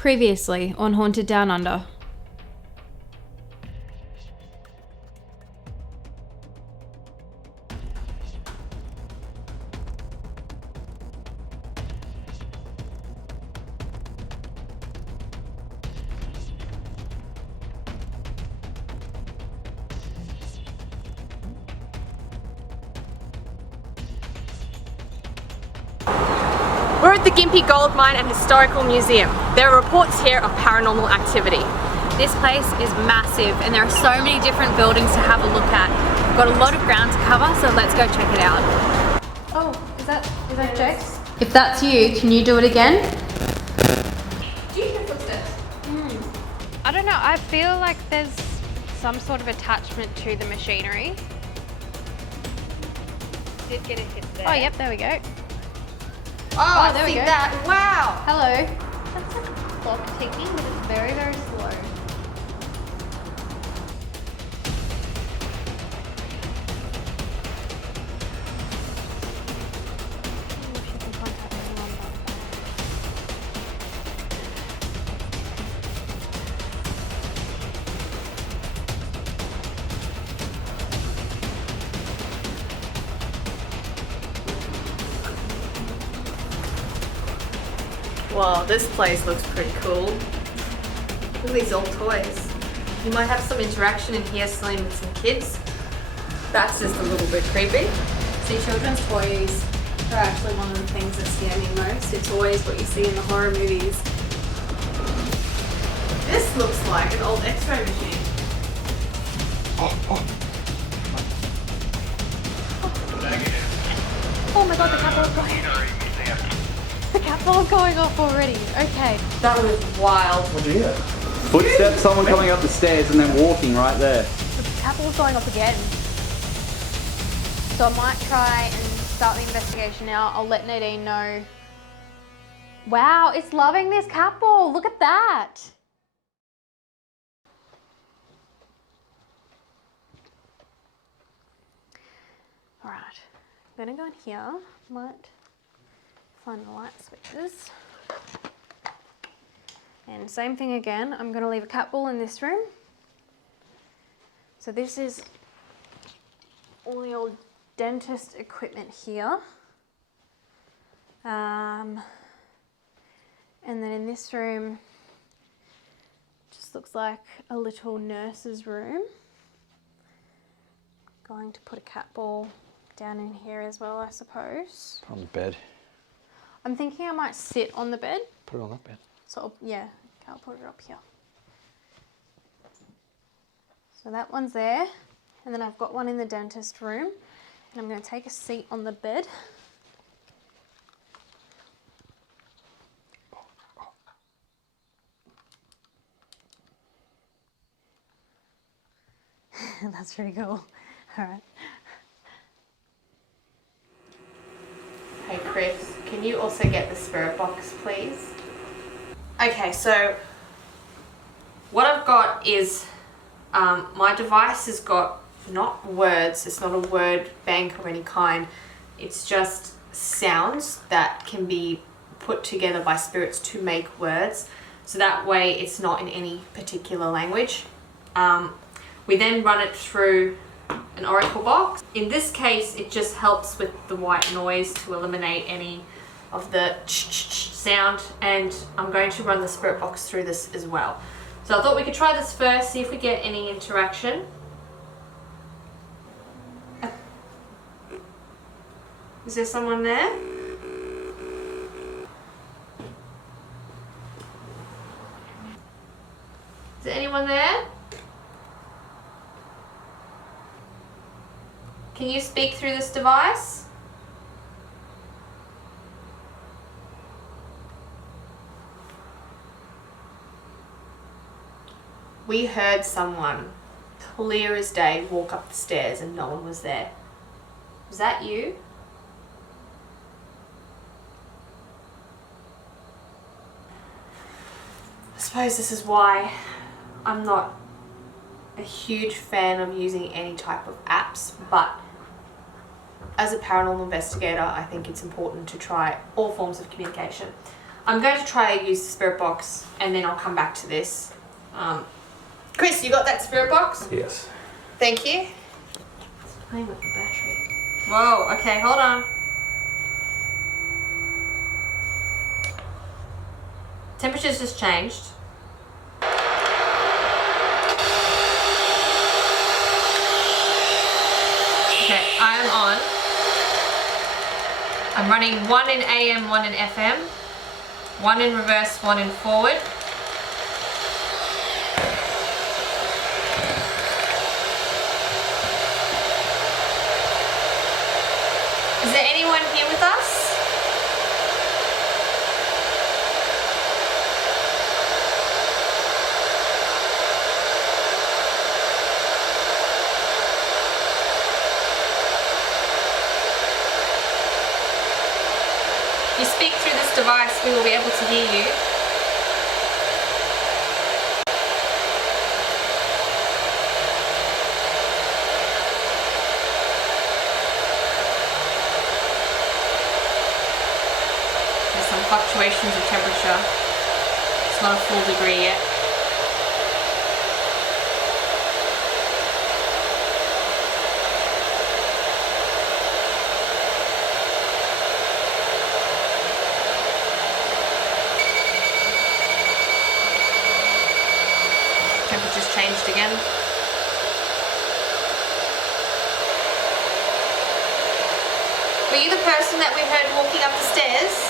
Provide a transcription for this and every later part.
Previously on Haunted Down Under. We're at the Gympie Gold Mine and Historical Museum. There are reports here of paranormal activity. This place is massive and there are so many different buildings to have a look at. We've got a lot of ground to cover, so let's go check it out. Oh, is that Jake's? If that's you, can you do it again? Do you hear footsteps? I don't know, I feel like there's some sort of attachment to the machinery. Did get a hit there. Oh, yep, there we go. Oh, there I we see go. that. Wow. Hello. That's like clock ticking, but it's very, very slow. Wow, this place looks pretty cool. Look at these old toys. You might have some interaction in here, Celine, with some kids. That's just a little bit creepy. See, children's toys are actually one of the things that scare me most. It's always what you see in the horror movies. This looks like an old X-ray machine. Oh my god, the catapult's going. The catapult's going off already. Okay. That was wild. What do you hear? Footsteps, someone coming up the stairs and then walking right there. The catapult's going off again. So I might try and start the investigation now. I'll let Nadine know. Wow, it's loving this catapult. Look at that. All right, I'm gonna go in here. Might find the light switches. And same thing again, I'm gonna leave a cat ball in this room. So this is all the old dentist equipment here. And then in this room, just looks like a little nurse's room. Going to put a cat ball down in here as well, I suppose. On the bed. I'm thinking I might sit on the bed. Put it on that bed. So yeah, I'll put it up here. So that one's there. And then I've got one in the dentist room. And I'm going to take a seat on the bed. That's pretty cool. All right. Hey Chris, can you also get the spirit box, please? Okay, so what I've got is my device has got not words, it's not a word bank of any kind, it's just sounds that can be put together by spirits to make words, so that way it's not in any particular language. We then run it through an oracle box. In this case, it just helps with the white noise to eliminate any of the sound, and I'm going to run the spirit box through this as well. So I thought we could try this first, see if we get any interaction. Is there someone there? Is there anyone there? Can you speak through this device? We heard someone, clear as day, walk up the stairs and no one was there. Was that you? I suppose this is why I'm not a huge fan of using any type of apps, but as a paranormal investigator, I think it's important to try all forms of communication. I'm going to try to use the spirit box and then I'll come back to this. Chris, you got that spirit box? Yes. Thank you. It's playing with the battery. Whoa, okay, hold on. Temperature's just changed. Okay, I am on. I'm running 1 in AM, 1 in FM, 1 in reverse, 1 in forward. Is there anyone here with us? If you speak through this device, we will be able to hear you. There's some fluctuations of temperature. It's not a full degree yet. Temperature's changed again. Were you the person that we heard walking up the stairs?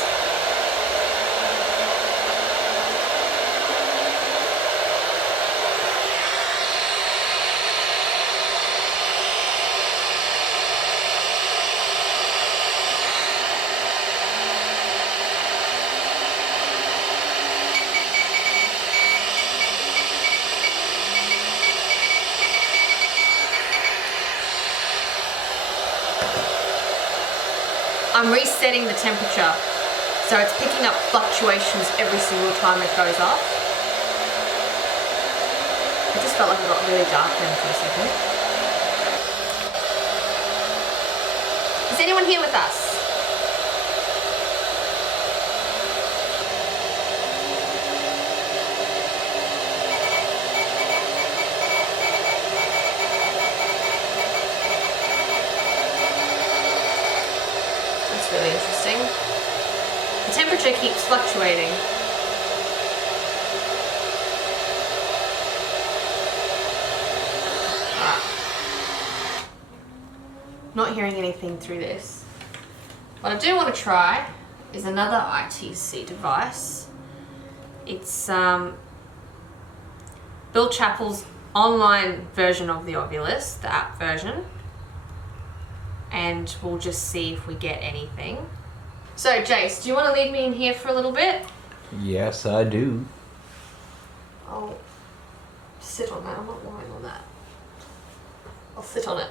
I'm resetting the temperature, so it's picking up fluctuations every single time it goes off. It just felt like it got really dark then for a second. Is anyone here with us? Really interesting. The temperature keeps fluctuating. Not hearing anything through this. What I do want to try is another ITC device. It's Bill Chappell's online version of the Ovilus, the app version. And we'll just see if we get anything. So Jace, do you want to lead me in here for a little bit? Yes, I do. I'll sit on that. I'm not lying on that. I'll sit on it.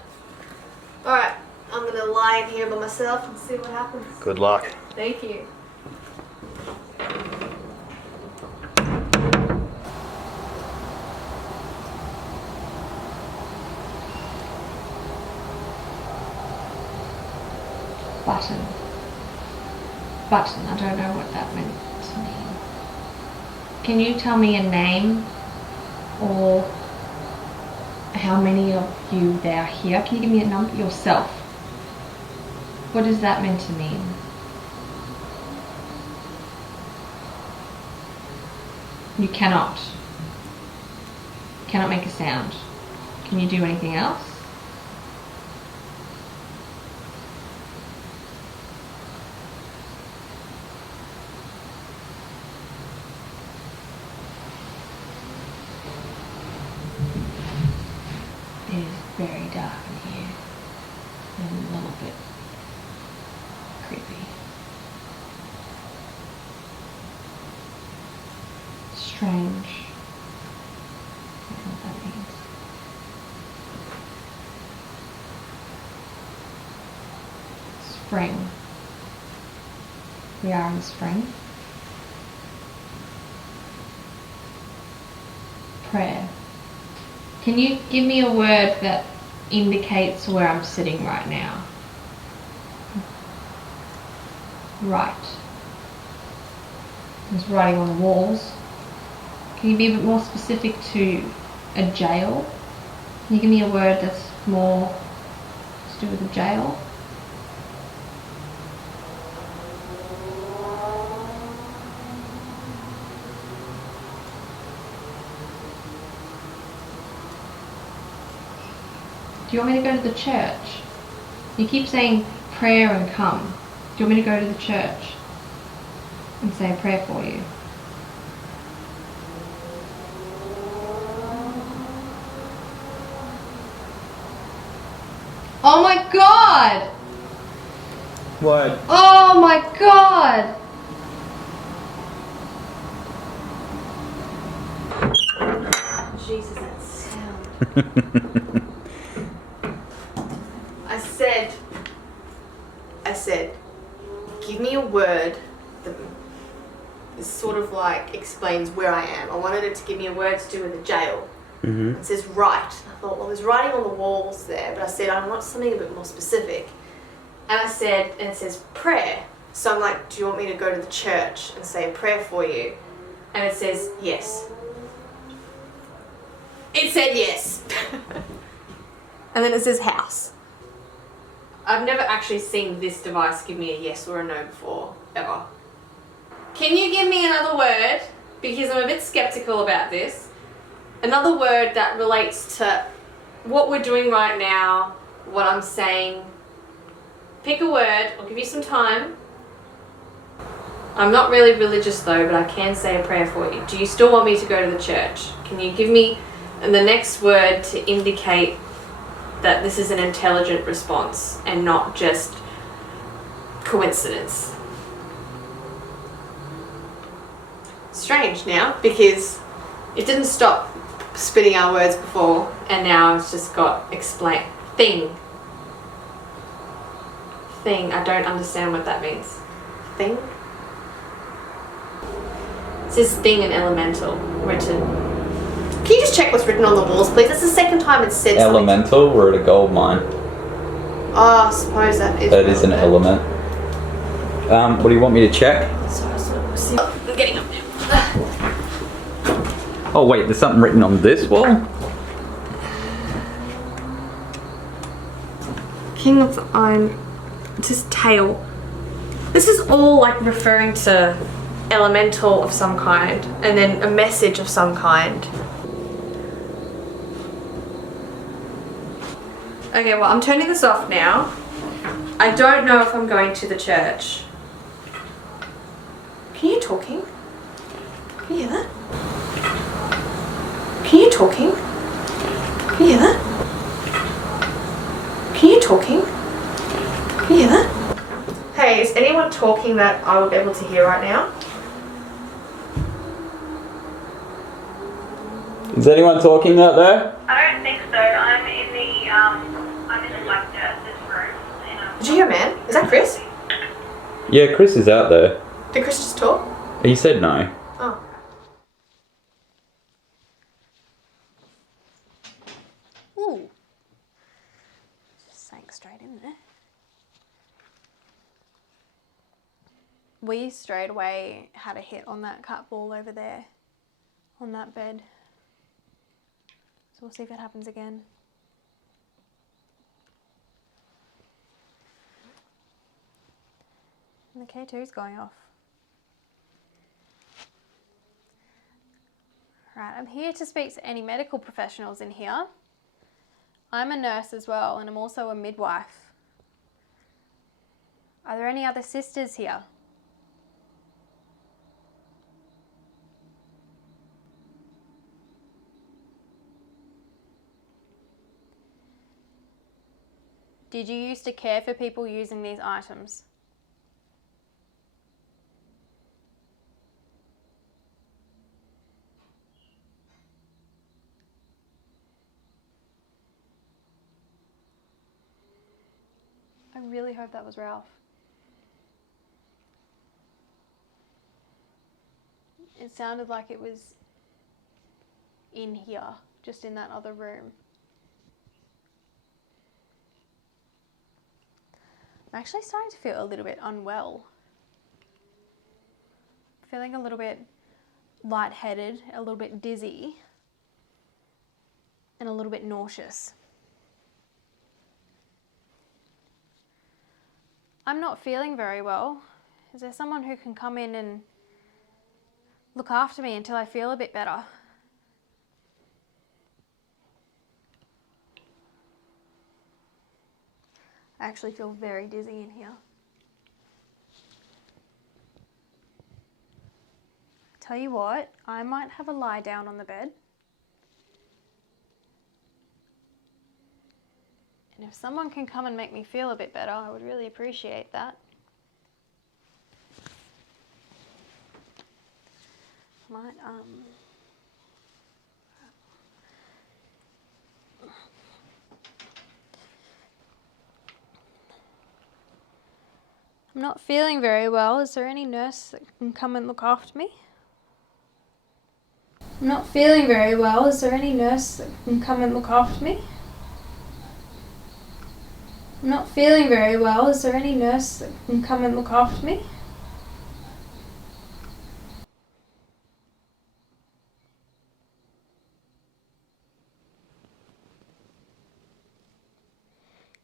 Alright, I'm going to lie in here by myself and see what happens. Good luck. Thank you. Button. Button, I don't know what that meant to mean. Can you tell me a name or how many of you there are here? Can you give me a number yourself? What does that mean to mean? You cannot make a sound. Can you do anything else? It is very dark in here and a little bit creepy. Strange. I don't know what that means. Spring. We are in spring. Prayer. Can you give me a word that indicates where I'm sitting right now? Right. There's writing on the walls. Can you be a bit more specific to a jail? Can you give me a word that's more to do with a jail? Do you want me to go to the church? You keep saying prayer and come. Do you want me to go to the church and say a prayer for you? Oh my God! What? Oh my God! Jesus, that sound. I said, give me a word that is sort of like explains where I am. I wanted it to give me a word to do with a jail. Mm-hmm. It says write. I thought, well, there's writing on the walls there, but I said, I want something a bit more specific. And I said, and it says prayer. So I'm like, do you want me to go to the church and say a prayer for you? And it says yes. It said yes. And then it says house. I've never actually seen this device give me a yes or a no before, ever. Can you give me another word? Because I'm a bit skeptical about this. Another word that relates to what we're doing right now, what I'm saying. Pick a word, I'll give you some time. I'm not really religious though, but I can say a prayer for you. Do you still want me to go to the church? Can you give me the next word to indicate that this is an intelligent response and not just coincidence? Strange now, because it didn't stop spitting our words before, and now it's just got explain. Thing. I don't understand what that means. Thing? It says thing and elemental written. Can you just check what's written on the walls, please? That's the second time it's said Elemental? We're at a gold mine. Oh, I suppose that is. That is an element. What do you want me to check? Sorry, I'm getting up now. Oh wait, there's something written on this wall? King of the Iron. It says tail. This is all like referring to elemental of some kind, and then a message of some kind. Okay, well, I'm turning this off now. I don't know if I'm going to the church. Can you hear talking? Can you hear that? Can you hear talking? Can you hear that? Can you hear talking? Can you hear that? Hey, is anyone talking that I will be able to hear right now? Is anyone talking out there? I don't think so. I'm in the like nurse's room. Did you hear a man? Is that Chris? Yeah, Chris is out there. Did Chris just talk? He said no. Oh. Ooh. Just sank straight in there. We straight away had a hit on that cut ball over there, on that bed. So we'll see if it happens again. And the K2's going off. Right, I'm here to speak to any medical professionals in here. I'm a nurse as well, and I'm also a midwife. Are there any other sisters here? Did you used to care for people using these items? I really hope that was Ralph. It sounded like it was in here, just in that other room. I'm actually starting to feel a little bit unwell. feeling a little bit lightheaded, a little bit dizzy, and a little bit nauseous. I'm not feeling very well. Is there someone who can come in and look after me until I feel a bit better? I actually feel very dizzy in here. Tell you what, I might have a lie down on the bed. And if someone can come and make me feel a bit better, I would really appreciate that. Might, I'm not feeling very well. Is there any nurse that can come and look after me? I'm not feeling very well. Is there any nurse that can come and look after me? I'm not feeling very well. Is there any nurse that can come and look after me?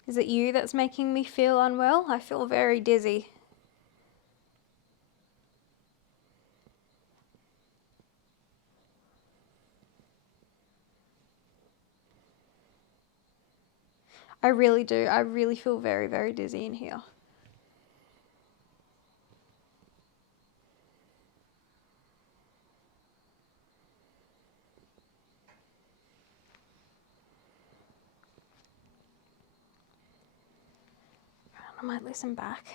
Is it you that's making me feel unwell? I feel very dizzy. I really do. I really feel very, very dizzy in here. I might listen back.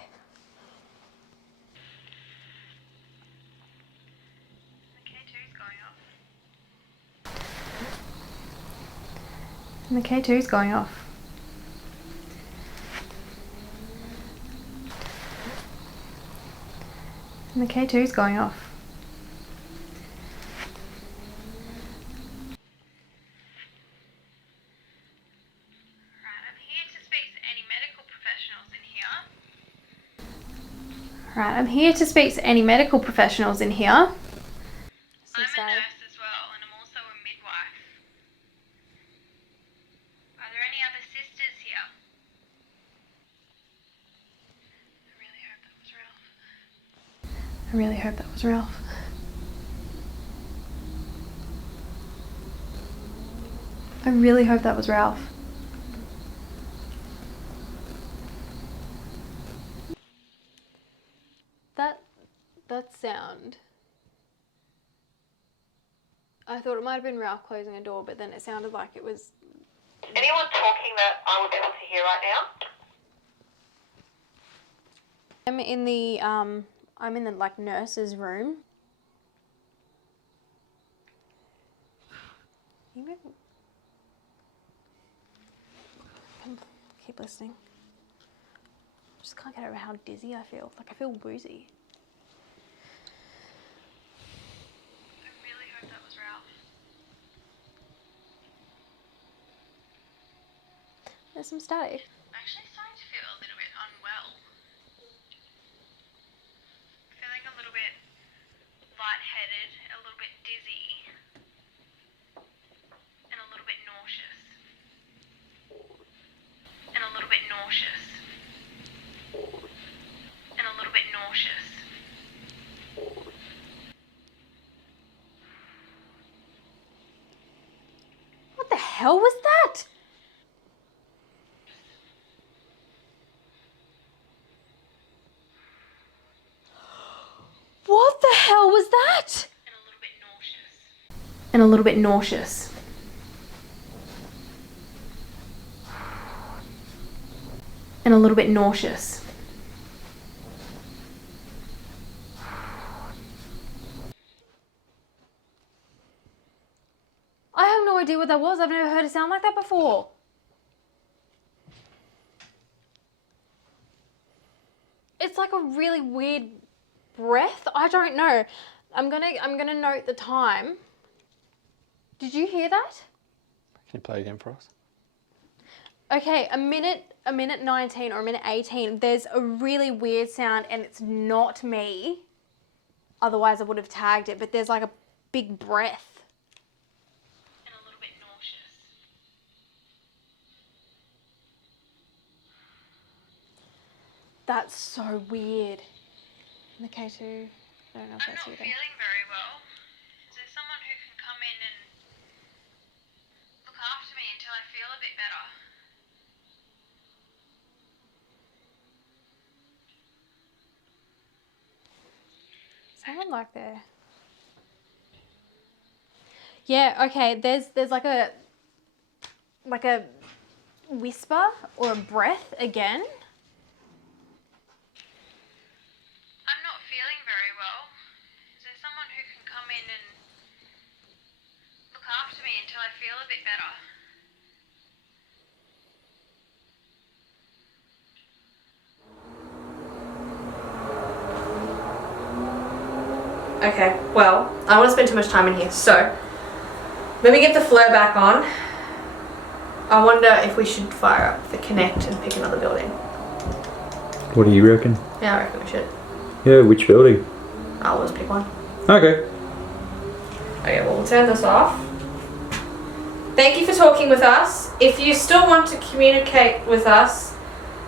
The K2's going off. And the K2's going off. Right, I'm here to speak to any medical professionals in here. I'm a nurse as well, and I'm also a midwife. Are there any other sisters here? I really hope that was Ralph. I really hope that was Ralph. That sound. I thought it might have been Ralph closing a door, but then it sounded like it was... Anyone talking that I would be able to hear right now? I'm in the like nurse's room. Keep listening. Just can't get over how dizzy I feel. Like I feel woozy. I really hope that was Ralph. There's some static. I'm actually starting to feel a little bit unwell. Feeling a little bit lightheaded, a little bit dizzy, and a little bit nauseous. And a little bit nauseous. And a little bit nauseous. What the hell was that? What the hell was that? And a little bit nauseous. And a little bit nauseous. And a little bit nauseous. I have no idea what that was. I've never heard it sound like that before. It's like a really weird breath. I don't know. I'm gonna note the time. Did you hear that? Can you play again for us? Okay, a minute 19 or a minute 18. There's a really weird sound and it's not me. Otherwise I would have tagged it, but there's like a big breath. And a little bit nauseous. That's so weird. The K2, I don't know if I'm that's not you there. feeling very well. Is there someone who can come in and look after me until I feel a bit better? Someone like there. Yeah, okay, there's like a whisper or a breath again. I'm not feeling very well. Is there someone who can come in and look after me until I feel a bit better? Okay, well, I don't want to spend too much time in here, so let me get the flare back on. I wonder if we should fire up the Connect and pick another building. What do you reckon? Yeah, I reckon we should. Yeah, which building? I'll just pick one. Okay. Okay, well, we'll turn this off. Thank you for talking with us. If you still want to communicate with us,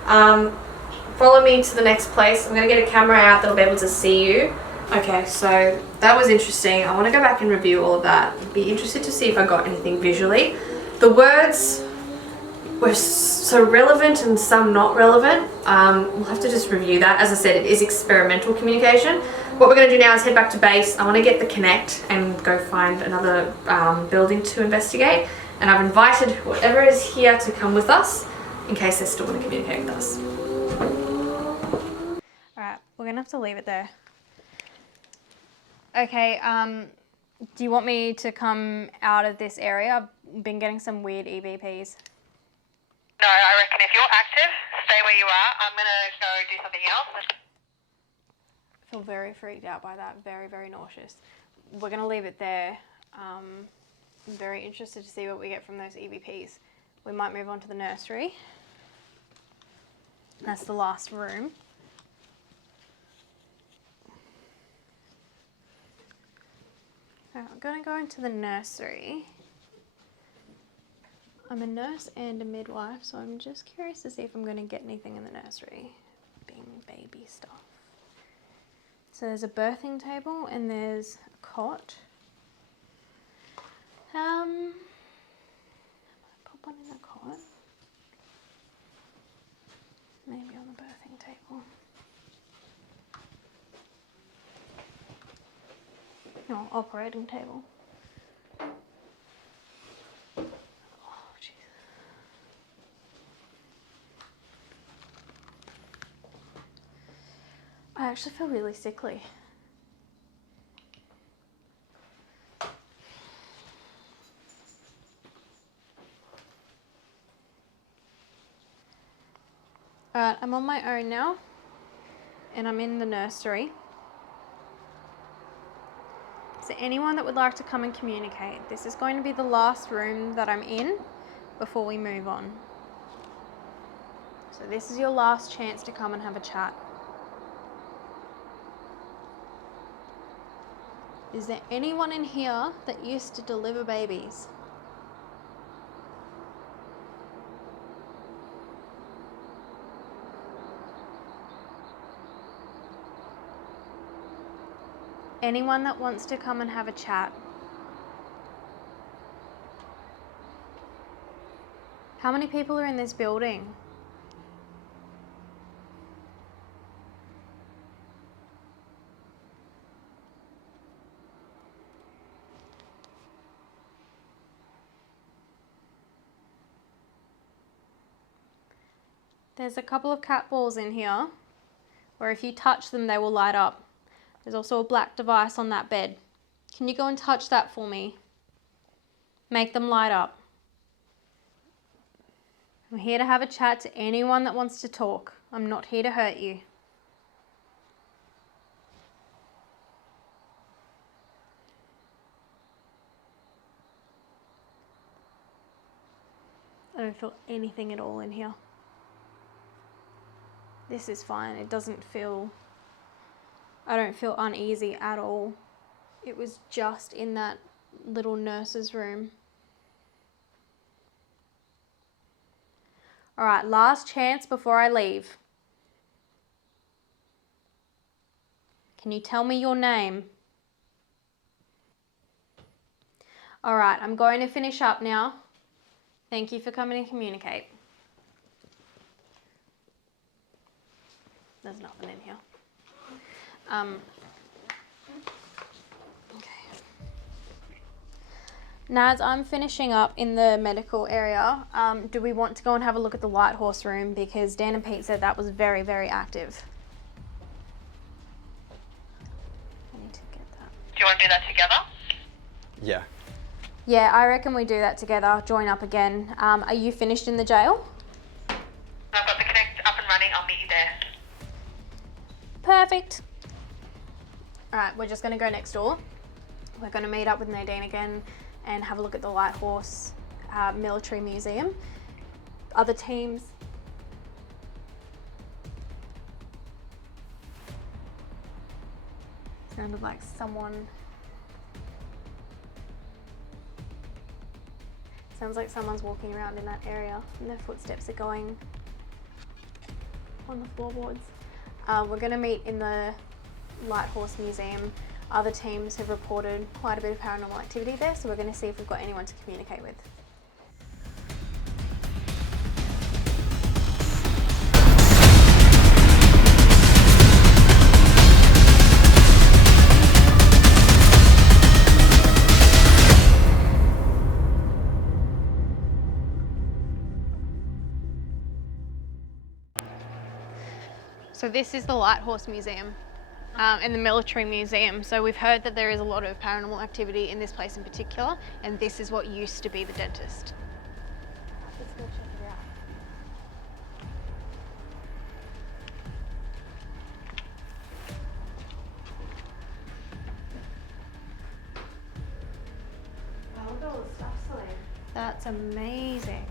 follow me to the next place. I'm going to get a camera out that'll be able to see you. Okay, so that was interesting. I want to go back and review all of that. I'd be interested to see if I got anything visually. The words were so relevant and some not relevant. We'll have to just review that. As I said, it is experimental communication. What we're going to do now is head back to base. I want to get the Connect and go find another building to investigate. And I've invited whoever is here to come with us in case they still want to communicate with us. Alright, we're gonna have to leave it there. Okay, do you want me to come out of this area? I've been getting some weird EVPs. No, I reckon if you're active, stay where you are. I'm going to go do something else. I feel very freaked out by that, very, very nauseous. We're gonna leave it there. I'm very interested to see what we get from those EVPs. We might move on to the nursery. That's the last room. I'm gonna go into the nursery. I'm a nurse and a midwife, so I'm just curious to see if I'm gonna get anything in the nursery. Being baby stuff. So there's a birthing table and there's a cot. I might put one in the cot. Maybe on the birthing table. No, operating table. Oh, jeez. I actually feel really sickly. Alright, I'm on my own now, and I'm in the nursery. Is there anyone that would like to come and communicate? This is going to be the last room that I'm in before we move on. So this is your last chance to come and have a chat. Is there anyone in here that used to deliver babies? Anyone that wants to come and have a chat? How many people are in this building? There's a couple of cat balls in here, where if you touch them, they will light up. There's also a black device on that bed. Can you go and touch that for me? Make them light up. I'm here to have a chat to anyone that wants to talk. I'm not here to hurt you. I don't feel anything at all in here. This is fine. It doesn't feel I don't feel uneasy at all. It was just in that little nurse's room. All right, last chance before I leave. Can you tell me your name? All right, I'm going to finish up now. Thank you for coming to communicate. There's nothing in here. Okay. Nads, I'm finishing up in the medical area. Do we want to go and have a look at the light horse room? Because Dan and Pete said that was very, very active. I need to get that. Do you want to do that together? Yeah. Yeah, I reckon we do that together. Join up again. Are you finished in the jail? I've got the Connect up and running. I'll meet you there. Perfect. All right, we're just going to go next door. We're going to meet up with Nadine again and have a look at the Light Horse Military Museum. Other teams. Sounded like someone. Sounds like someone's walking around in that area and their footsteps are going on the floorboards. We're going to meet in the Light Horse Museum. Other teams have reported quite a bit of paranormal activity there, so we're going to see if we've got anyone to communicate with. So this is the Light Horse Museum and the Military Museum. So we've heard that there is a lot of paranormal activity in this place in particular, and this is what used to be the dentist. Let's go check it out. Wow, look at all the stuff, Celine. That's amazing.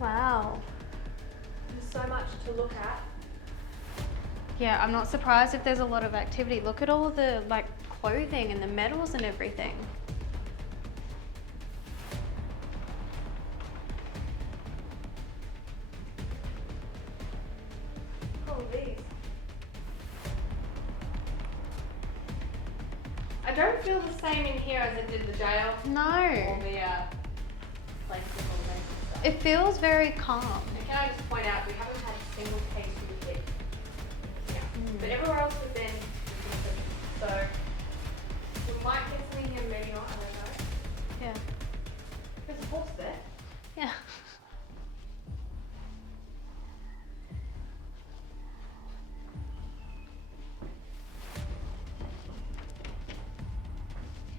Wow. There's so much to look at. Yeah, I'm not surprised if there's a lot of activity. Look at all the like clothing and the medals and everything. All of these. I don't feel the same in here as I did the jail or No, the place with all the stuff. it feels very calm. And can I just point out, we haven't had a single case with leak. Yeah. But everywhere else we've been, so we might get something here, maybe not, I don't know. Yeah. There's a horse there. Yeah.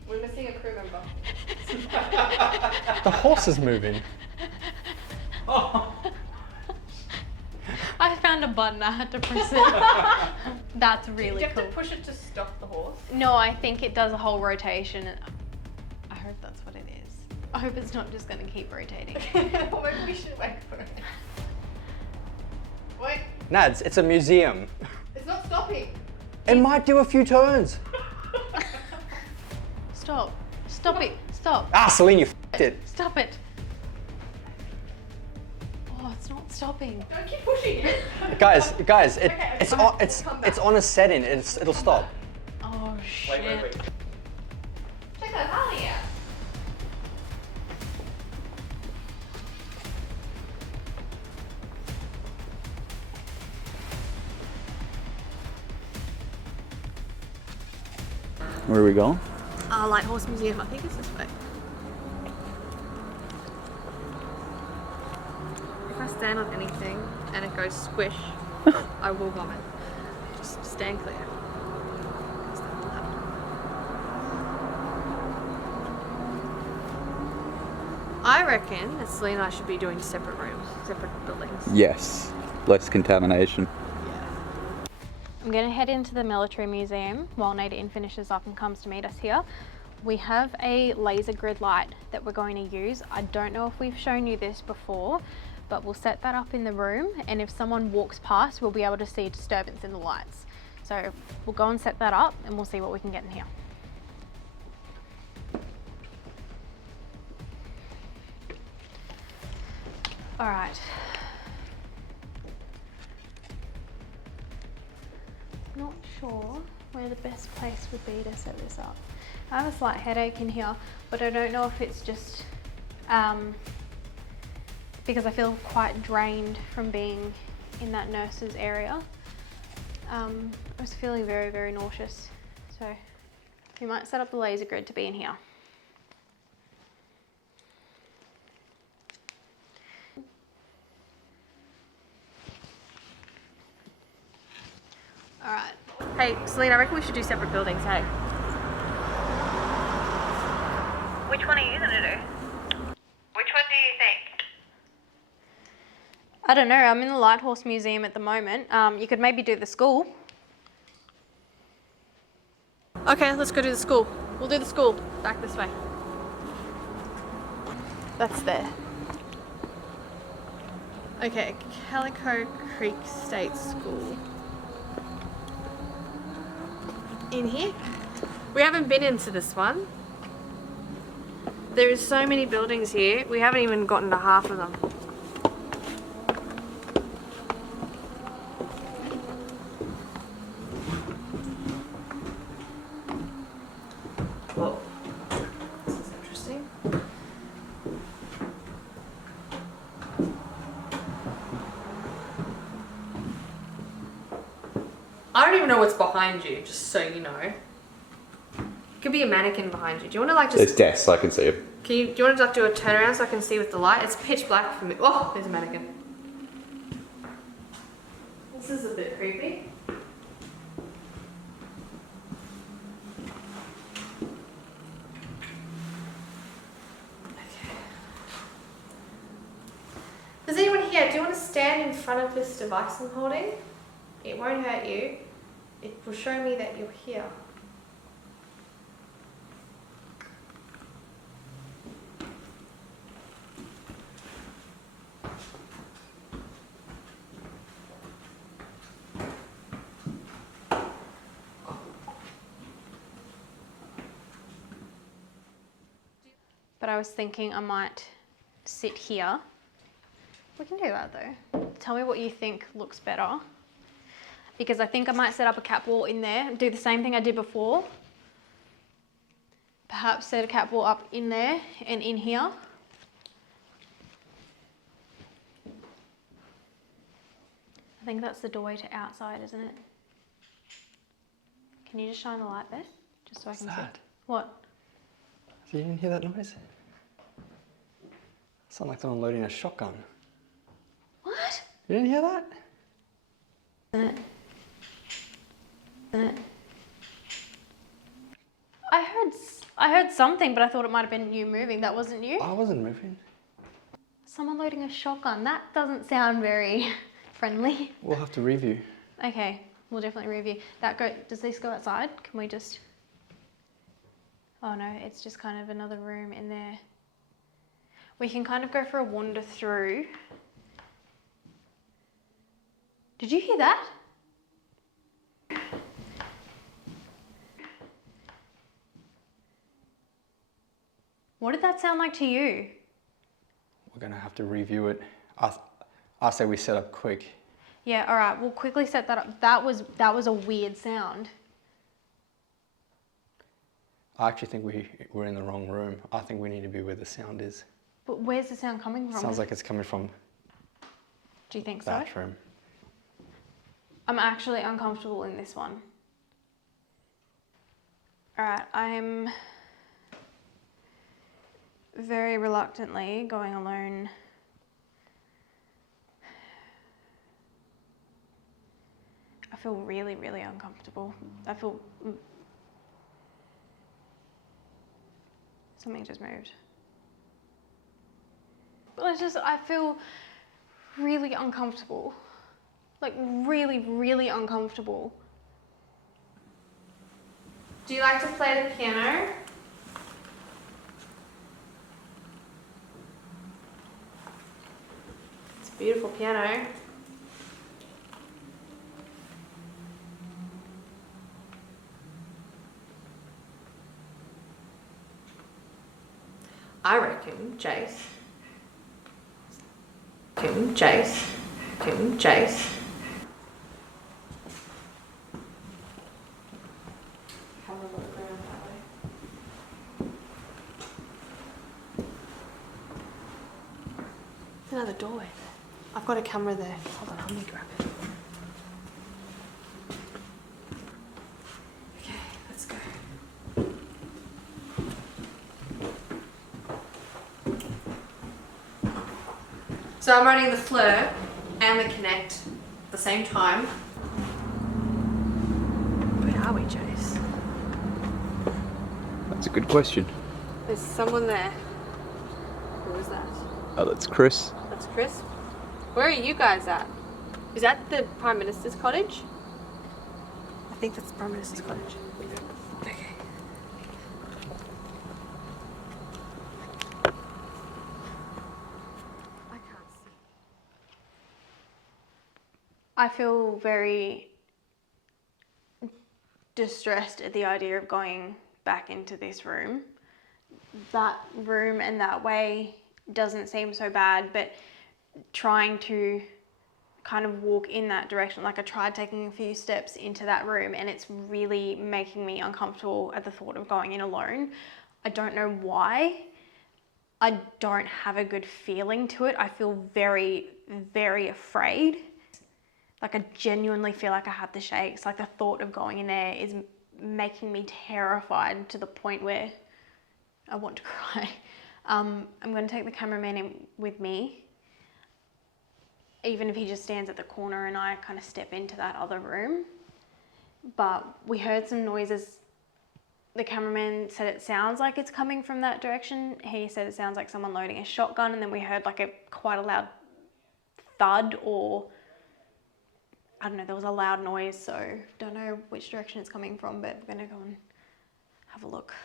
We're missing a crew member. The horse is moving. I found a button, I had to press it. That's Do really you have cool. to push it to stop the horse? No, I think it does a whole rotation. I hope that's what it is. I hope it's not just going to keep rotating. Well, maybe we should wait for it. Wait, Nads, it's a museum. it's not stopping. It might do a few turns. Stop. Stop it. Stop. Ah, Celine, you f***ed it. Stop it. Oh, it's not stopping. Don't keep pushing it. Guys, Okay, it's come on, back, it's come back. it's on a setting. It'll stop. Oh, shit. Check that Harley out. Where are we going? Light Horse Museum, I think it's this way. If I stand on anything and it goes squish, I will vomit. Just stand clear. I reckon that Celine and I should be doing separate rooms, separate buildings. Yes. Less contamination. I'm going to head into the Military Museum while Nadine finishes up and comes to meet us here. We have a laser grid light that we're going to use. I don't know if we've shown you this before, but we'll set that up in the room, and if someone walks past, we'll be able to see a disturbance in the lights. So we'll go and set that up and we'll see what we can get in here. All right. Not sure where the best place would be to set this up. I have a slight headache in here, but I don't know if it's just because I feel quite drained from being in that nurse's area. I was feeling very, very nauseous. So we might set up the laser grid to be in here. All right. Hey, Celine, I reckon we should do separate buildings, hey? Which one are you gonna do? Which one do you think? I don't know, I'm in the Lighthorse Museum at the moment. You could maybe do the school. Okay, let's go do the school. We'll do the school. Back this way. That's there. Okay, Calico Creek State School. In here. We haven't been into this one. There is so many buildings here. We haven't even gotten to half of them. Whoa. This is interesting. I don't even know what's behind you, just so you know. Could be a mannequin behind you. Do you want to like just... There's desks, I can see it. do you want to like do a turnaround so I can see with the light? It's pitch black for me. Oh, there's a mannequin. This is a bit creepy. Okay. Does anyone here, do you want to stand in front of this device I'm holding? It won't hurt you. It will show me that you're here. But I was thinking I might sit here. We can do that though. Tell me what you think looks better. Because I think I might set up a cat wall in there, do the same thing I did before. Perhaps set a cat wall up in there and in here. I think that's the doorway to outside, isn't it? Can you just shine the light there? Just so I can see. What? You didn't hear that noise? It sounded like someone loading a shotgun. What? You didn't hear that? Isn't it? Isn't it? I heard something, but I thought it might have been you moving. That wasn't you? I wasn't moving. Someone loading a shotgun. That doesn't sound very friendly. We'll have to review. Okay, we'll definitely review. Does this go outside? Can we just... Oh no, it's just kind of another room in there. We can kind of go for a wander through. Did you hear that? What did that sound like to you? We're gonna have to review it. I say we set up quick. Yeah, all right, we'll quickly set that up. That was a weird sound. I actually think we're in the wrong room. I think we need to be where the sound is. But where's the sound coming from? Sounds like it's coming from Do you think so? bathroom. I'm actually uncomfortable in this one. All right, I'm very reluctantly going alone. I feel really, really uncomfortable. I feel... Something just moved. But I feel really uncomfortable. Like really, really uncomfortable. Do you like to play the piano? Beautiful piano. I reckon Jase. Jase. Have a look around that way. There's another doorway there. I've got a camera there. Hold on, let me grab it. Okay, let's go. So I'm running the Fleur and the Connect at the same time. Where are we, Jase? That's a good question. There's someone there. Who is that? Oh, that's Chris. That's Chris. Where are you guys at? Is that the Prime Minister's cottage? I think that's the Prime Minister's cottage. Okay. I can't see. I feel very distressed at the idea of going back into this room. That room and that way doesn't seem so bad, but trying to kind of walk in that direction, like I tried taking a few steps into that room and it's really making me uncomfortable at the thought of going in alone. I don't know why. I don't have a good feeling to it. I feel very, very afraid. Like I genuinely feel like I have the shakes. Like the thought of going in there is making me terrified to the point where I want to cry. I'm going to take the cameraman in with me, even if he just stands at the corner and I kind of step into that other room. But we heard some noises. The cameraman said it sounds like it's coming from that direction. He said it sounds like someone loading a shotgun, and then we heard like quite a loud thud, or I don't know, there was a loud noise, so don't know which direction it's coming from, but we're gonna go and have a look.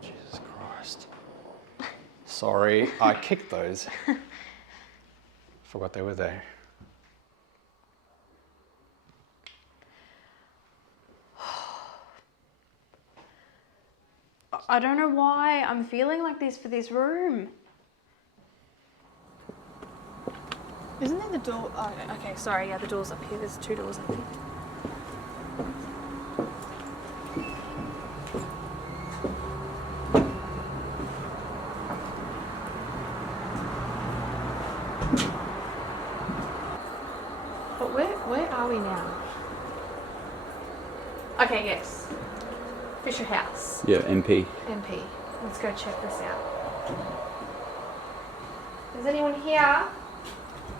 Jesus Christ. Sorry, I kicked those. Forgot they were there. I don't know why I'm feeling like this for this room. Isn't there the door? Oh, okay, sorry. Yeah, the door's up here. There's two doors, I think. But where are we now? Okay, yes. Fisher House. Yeah, MP. MP. Let's go check this out. Is anyone here?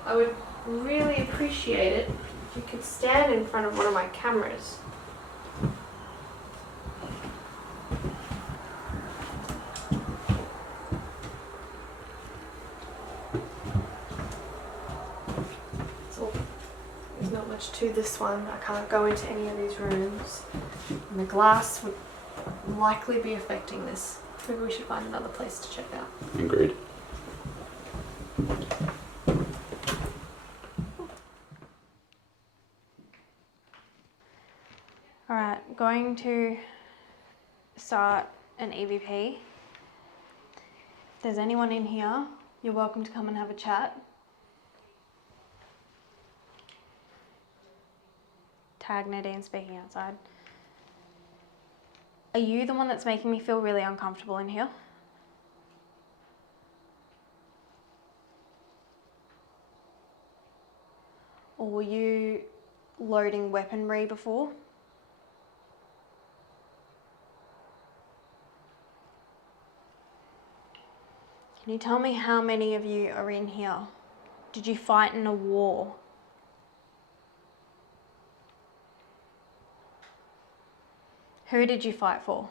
I would really appreciate it if you could stand in front of one of my cameras. There's not much to this one. I can't go into any of these rooms. And the glass would likely be affecting this. Maybe we should find another place to check out. Agreed. All right, going to start an EVP. If there's anyone in here, you're welcome to come and have a chat. Tag Nadine speaking outside. Are you the one that's making me feel really uncomfortable in here? Or were you loading weaponry before? Can you tell me how many of you are in here? Did you fight in a war? Who did you fight for?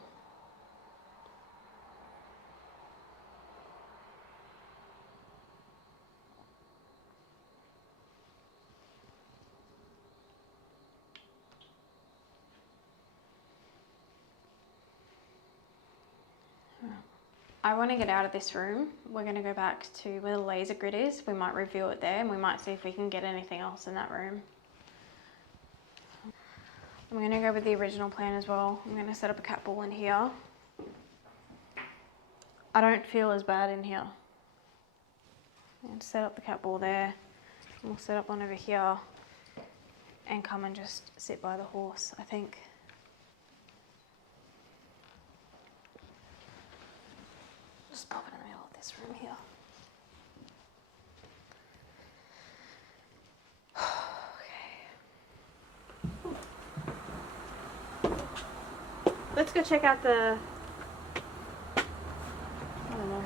I want to get out of this room. We're going to go back to where the laser grid is. We might review it there and we might see if we can get anything else in that room. I'm going to go with the original plan as well. I'm going to set up a cat ball in here. I don't feel as bad in here. I'm going to set up the cat ball there. We'll set up one over here and come and just sit by the horse, I think. Just pop it in the middle of this room here. Okay. Let's go check out the... I don't know.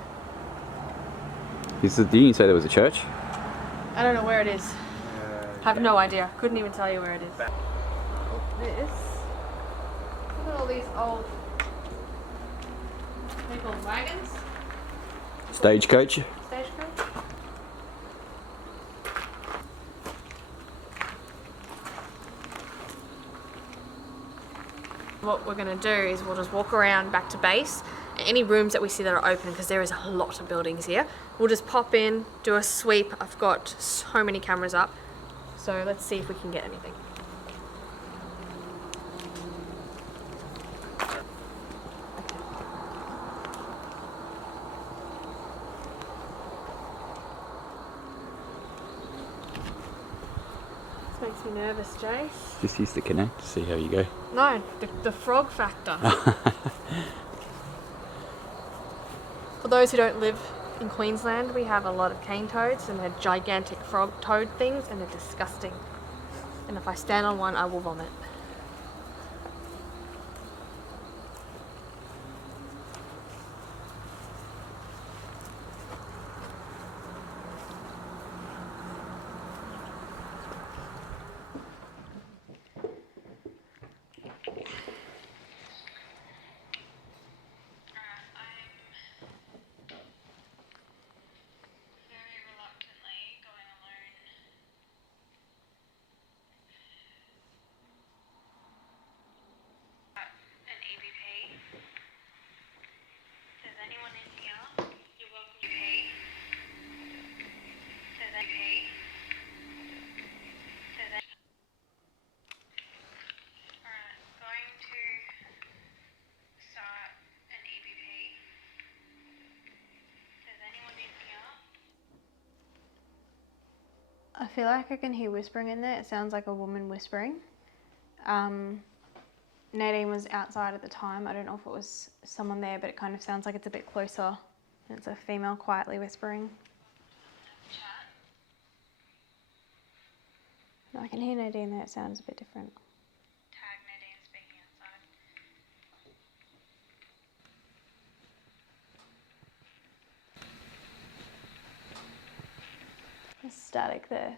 Didn't you say there was a church? I don't know where it is. Have no idea. Couldn't even tell you where it is. This. Look at all these old people's wagons. Stagecoach. Stagecoach. What we're going to do is we'll just walk around back to base. Any rooms that we see that are open, because there is a lot of buildings here, we'll just pop in, do a sweep. I've got so many cameras up, so let's see if we can get anything. This makes me nervous, Jace. Just use the connect to see how you go. No, the frog factor. For those who don't live in Queensland, we have a lot of cane toads and they're gigantic frog toad things and they're disgusting. And if I stand on one, I will vomit. I feel like I can hear whispering in there. It sounds like a woman whispering. Nadine was outside at the time. I don't know if it was someone there, but it kind of sounds like it's a bit closer. And it's a female quietly whispering. No, I can hear Nadine there. It sounds a bit different. Tag Nadine speaking outside. There's static there.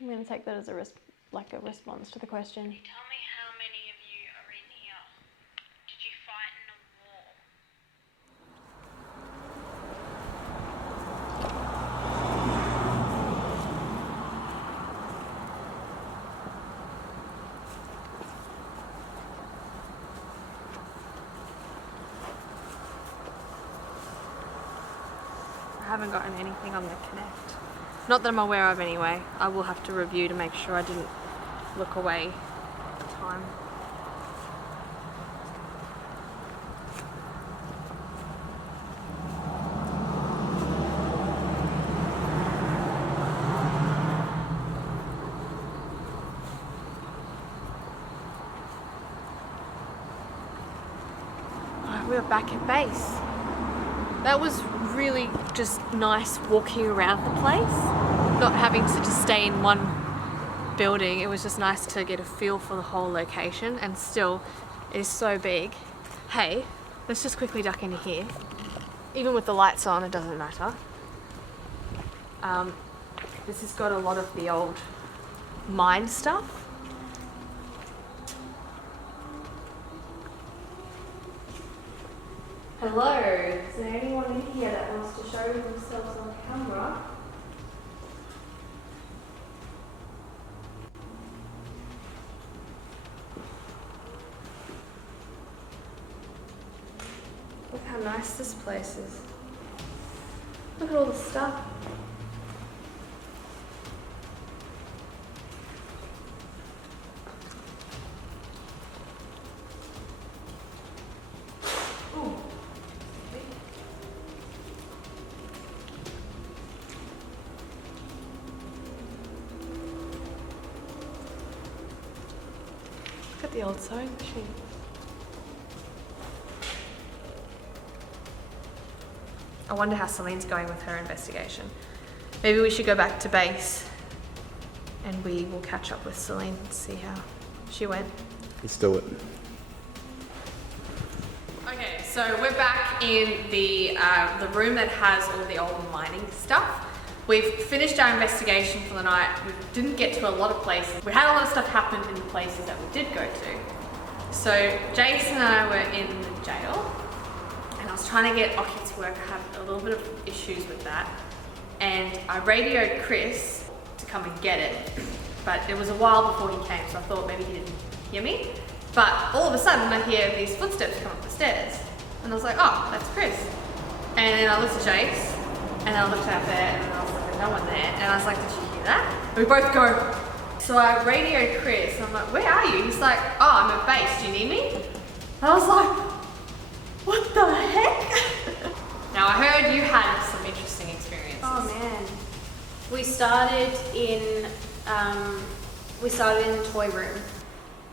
I'm going to take that as a response to the question. Tell me how many of you are in here. Did you fight in a war? I haven't gotten anything on the connect. Not that I'm aware of anyway. I will have to review to make sure I didn't look away at the time. Alright, we're back at base. That was really just nice walking around the place, not having to just stay in one building. It was just nice to get a feel for the whole location, and still it is so big. Hey, let's just quickly duck into here. Even with the lights on, it doesn't matter. This has got a lot of the old mine stuff. Hello, is there anyone in here that wants to show themselves on camera? Look how how nice this place is. Look at all the stuff. Look at the old sewing machine. I wonder how Celine's going with her investigation. Maybe we should go back to base and we will catch up with Celine and see how she went. Let's do it. Okay, so we're back in the room that has all the old mining stuff. We've finished our investigation for the night. We didn't get to a lot of places. We had a lot of stuff happen in the places that we did go to. So Jason and I were in the jail and I was trying to get Oki's work. I had a little bit of issues with that. And I radioed Chris to come and get it. But it was a while before he came, so I thought maybe he didn't hear me. But all of a sudden I hear these footsteps come up the stairs. And I was like, oh, that's Chris. And then I looked at Jace, and I looked out there, and I was like, there's no one there. And I was like, did you hear that? And we both go. So I radioed Chris, and I'm like, where are you? He's like, oh, I'm at base, do you need me? And I was like, what the heck? Now I heard you had some interesting experiences. Oh man. We started in the toy room,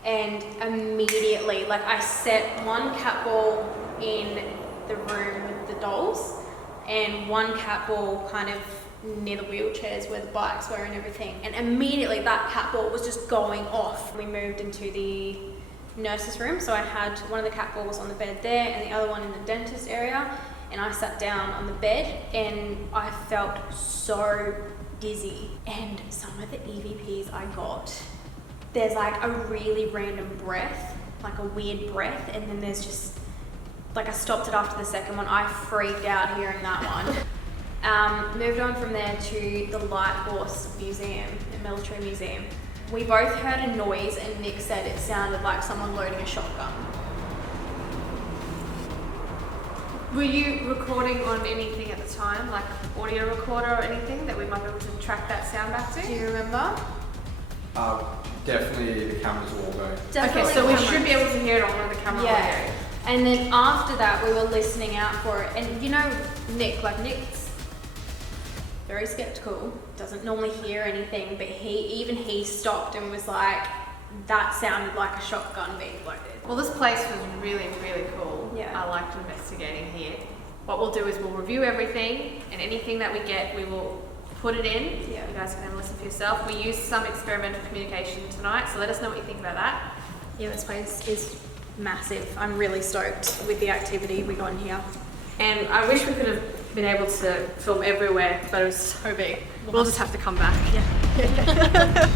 and immediately, like, I set one cat ball in the room with the dolls and one cat ball kind of near the wheelchairs where the bikes were and everything, and immediately that cat ball was just going off. We moved into the nurse's room, so I had one of the cat balls on the bed there and the other one in the dentist area, and I sat down on the bed and I felt so dizzy. And some of the EVPs I got, there's like a really random breath, like a weird breath, and then there's just like, I stopped it after the second one. I freaked out hearing that one. Moved on from there to the Light Horse Museum, the military museum. We both heard a noise and Nick said it sounded like someone loading a shotgun. Were you recording on anything at the time, like audio recorder or anything that we might be able to track that sound back to? Do you remember? Definitely the cameras will all go. Definitely Okay, so we cameras. should be able to hear it on one of the camera Yeah. audio. And then after that, we were listening out for it. And you know, Nick's very skeptical, doesn't normally hear anything, but he stopped and was like, that sounded like a shotgun being loaded. Well, this place was really, really cool. Yeah. I liked investigating here. What we'll do is we'll review everything, and anything that we get, we will put it in. Yeah. You guys can then listen for yourself. We used some experimental communication tonight, so let us know what you think about that. Yeah, this place is massive. I'm really stoked with the activity we got in here. And I wish we could have been able to film everywhere, but it was so big. We'll just have to come back. Yeah.